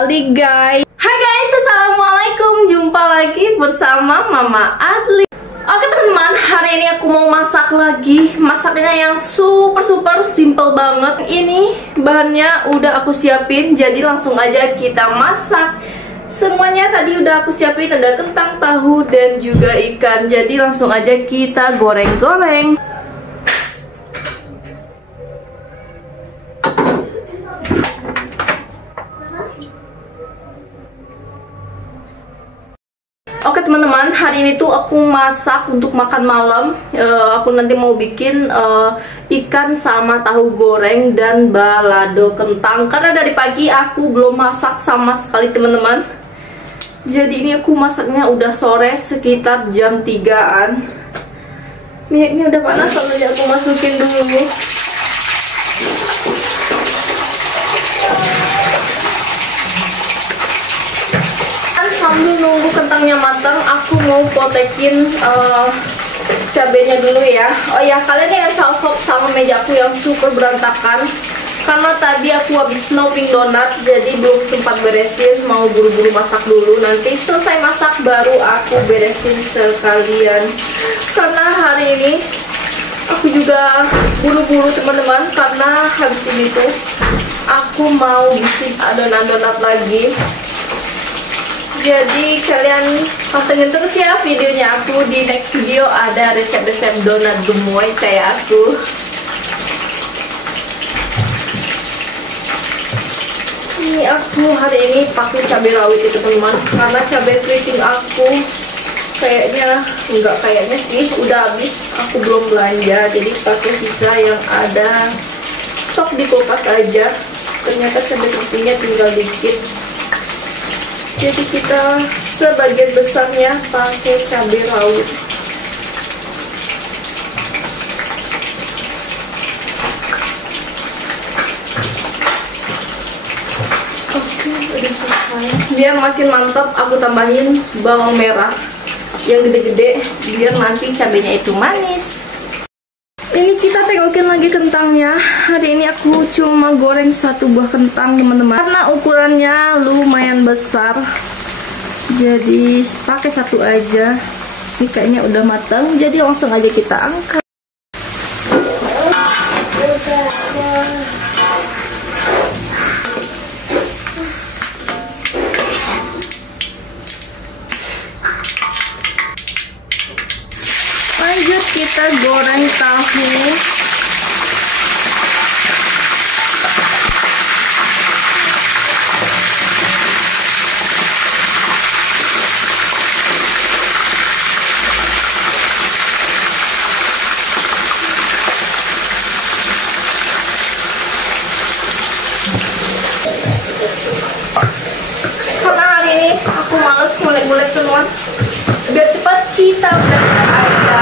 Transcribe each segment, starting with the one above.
Guys, hai guys, assalamualaikum. Jumpa lagi bersama Mama Adli. Oke teman-teman, hari ini aku mau masak lagi. Masaknya yang super simple banget. Ini bahannya udah aku siapin, jadi langsung aja kita masak. Semuanya tadi udah aku siapin, ada kentang, tahu, dan juga ikan. Jadi langsung aja kita goreng-goreng. Oke teman-teman, hari ini tuh aku masak untuk makan malam. Aku nanti mau bikin ikan sama tahu goreng dan balado kentang. Karena dari pagi aku belum masak sama sekali teman-teman. Jadi ini aku masaknya udah sore sekitar jam 3-an. Minyaknya udah panas, lalu aku masukin dulu. Sambil nunggu kentangnya matang, aku mau potekin cabenya dulu ya. Oh ya, kalian jangan salfok sama mejaku yang super berantakan, karena tadi aku habis snowing donat, jadi belum sempat beresin. Mau buru-buru masak dulu, nanti selesai masak baru aku beresin sekalian. Karena hari ini aku juga buru-buru teman-teman, karena habis ini tuh aku mau bikin adonan donat lagi. Jadi kalian pantengin terus ya videonya aku. Di next video ada resep-resep donat gemoy kayak aku. Ini aku hari ini pakai cabai rawit itu teman-teman, karena cabai keriting aku kayaknya sih udah habis, aku belum belanja, jadi pakai sisa yang ada stok di kulkas aja. Ternyata cabai keritingnya tinggal dikit, jadi kita sebagian besarnya pakai cabai rawit. Oke, udah selesai. Biar makin mantap, aku tambahin bawang merah yang gede-gede, biar nanti cabainya itu manis. Ini kita tengokin lagi kentangnya. Hari ini aku cuma goreng satu buah kentang teman-teman, karena ukurannya lumayan besar, jadi pakai satu aja. Ini kayaknya udah matang, jadi langsung aja kita angkat. Lanjut kita goreng tahu. Karena hari ini aku males ngulek-ngulek teman, biar cepat kita belajar aja.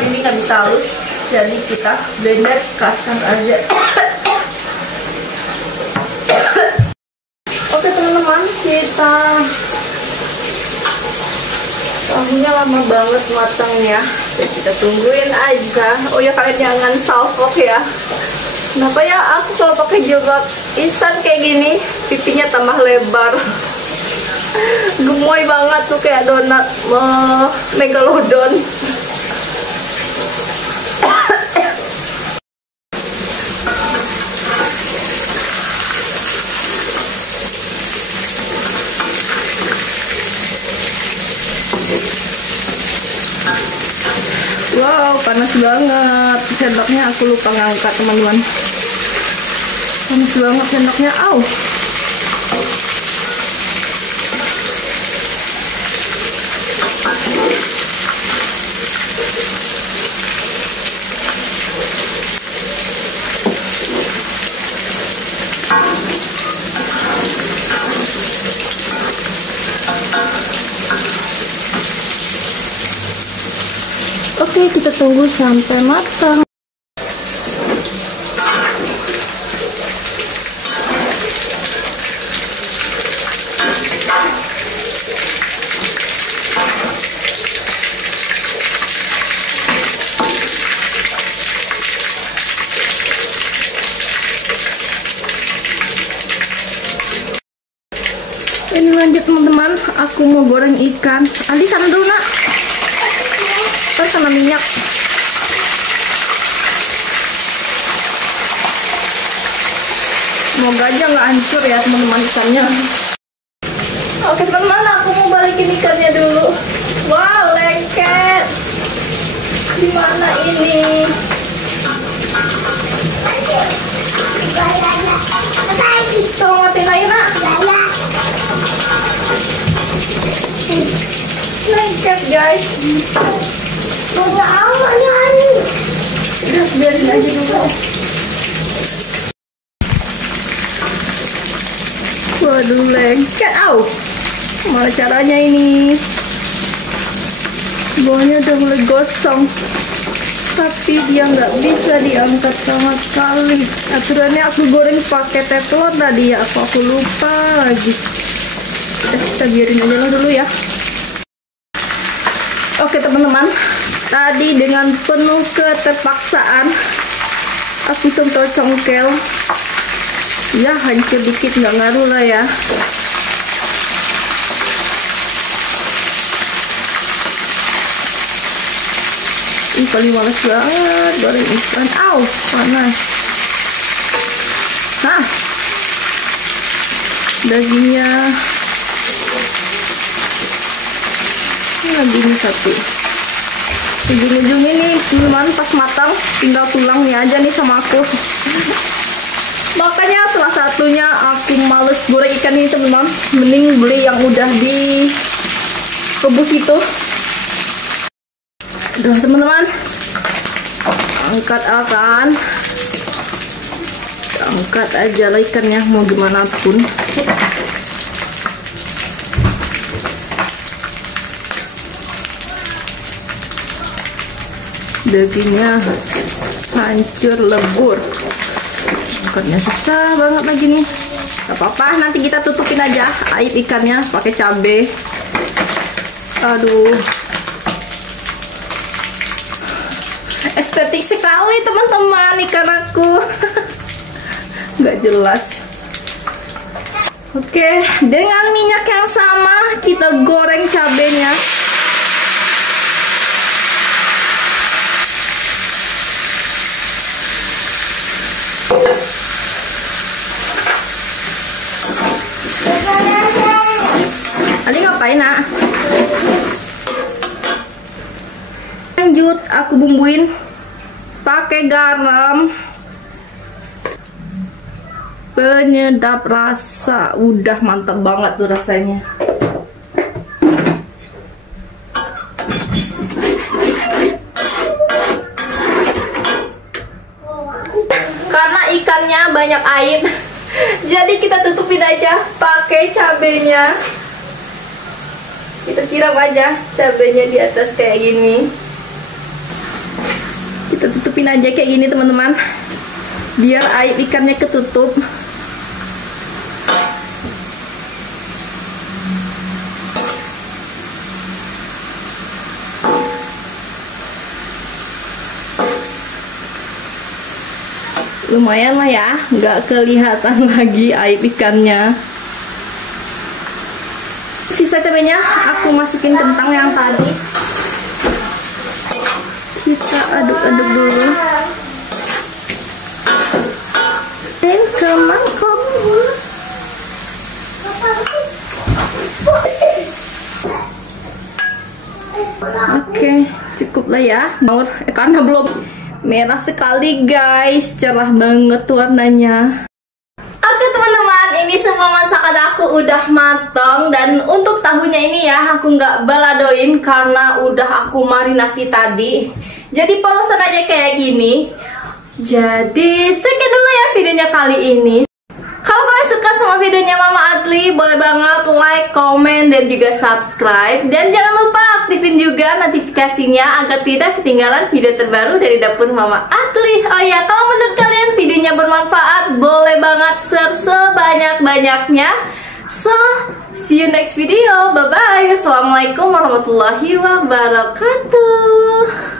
Ini nggak bisa halus, jadi kita blender kasar aja. Oke teman-teman, kita tahunya lama banget matangnya, jadi kita tungguin aja. Oh ya, kalian jangan salfok ya. Kenapa ya aku kalau pakai jilbab instan kayak gini pipinya tambah lebar. Gemoy banget tuh, kayak donat megalodon. Wow, panas banget. Sendoknya aku lupa ngangkat teman-teman. Panas banget sendoknya. Oke, kita tunggu sampai matang. Ini lanjut teman-teman, aku mau goreng ikan. Andi sana dulu nak, terus sama minyak. Semoga aja nggak hancur ya teman-teman ikannya. Oke teman-teman, aku mau balikin ikannya dulu. Wow, lengket. Gimana ini? Tolong matiin aja nak. Lengket guys. Udah awalnya ini. Udah biarin aja dulu. Waduh lengket. Au. Gimana caranya ini? Bawahnya udah mulai gosong, tapi dia nggak bisa diangkat sama sekali. Aturannya aku goreng pakai teflon tadi ya, aku lupa lagi. Kita biarin aja dulu ya. Oke teman-teman, tadi dengan penuh keterpaksaan aku congkel. Ya hancur dikit, nggak ngaruh lah ya. Ih, paling males banget goreng ikan. Au, panas. Nah, dagingnya lagi ini satu. Ujung-ujung ini teman pas matang tinggal tulangnya aja nih sama aku. Makanya salah satunya aku males goreng ikan ini teman-teman. Mending beli yang udah direbus itu. Udah teman-teman, angkat aja lah ikannya, mau gimana pun. Dagingnya hancur lebur, angkatnya susah banget lagi nih. Gak apa-apa, nanti kita tutupin aja aib ikannya pakai cabai. Aduh, estetik sekali teman-teman ikan aku. Nggak jelas. Oke, dengan minyak yang sama kita goreng cabenya. Adi ngapain nak? Lanjut aku bumbuin pakai garam, penyedap rasa. Udah mantap banget tuh rasanya. Karena ikannya banyak air, jadi kita tutupin aja pakai cabenya. Kita siram aja cabenya di atas kayak gini. Kita tutupin aja kayak gini teman-teman, biar air ikannya ketutup. Lumayan lah ya, nggak kelihatan lagi air ikannya. Sisa cabenya aku masukin kentang yang tadi. Kita aduk-aduk dulu. Dan ke mangkok. Oke, cukup lah ya. Karena belum merah sekali guys, cerah banget warnanya. Oke teman-teman, ini semua masakan aku udah matang. Dan untuk tahunya ini ya, aku nggak baladoin karena udah aku marinasi tadi. Jadi polosan aja kayak gini. Jadi sekian dulu ya videonya kali ini. Kalau kalian suka sama videonya Mama Adli, boleh banget like, komen, dan juga subscribe. Dan jangan lupa aktifin juga notifikasinya agar tidak ketinggalan video terbaru dari dapur Mama Adli. Oh ya, kalau menurut kalian videonya bermanfaat, boleh banget share sebanyak-banyaknya. So, see you next video. Bye-bye. Assalamualaikum warahmatullahi wabarakatuh.